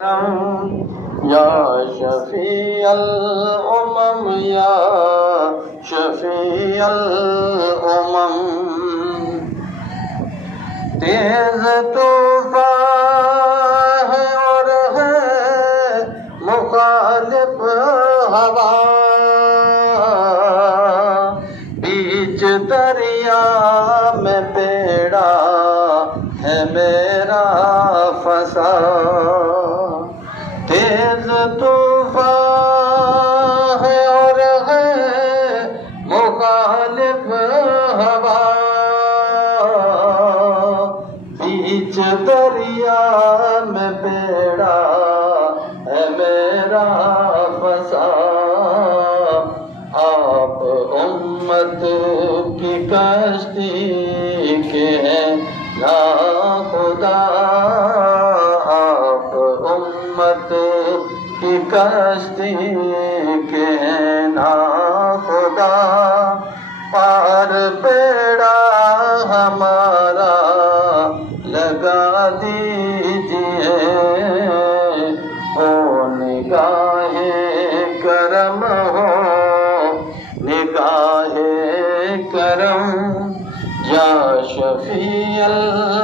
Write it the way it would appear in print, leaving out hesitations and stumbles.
یا شفیع الامم یا شفیع الامم تیز طوفان ہے اور ہے مخالف ہوا بیچ دریا میں بیڑا ہے میرا پھنسا تیز طوفان ہے اور ہے مخالف ہوا بیچ دریا میں بیڑا ہے میرا پھنسا آپ امت کی کشتی کے ہیں نا خدا آپ امت کی کشتی کے ہیں نا خدا پار بیڑا ہمارا لگا دیجئے او نگاہ کرم ہو نگاہ کرم یا شفیع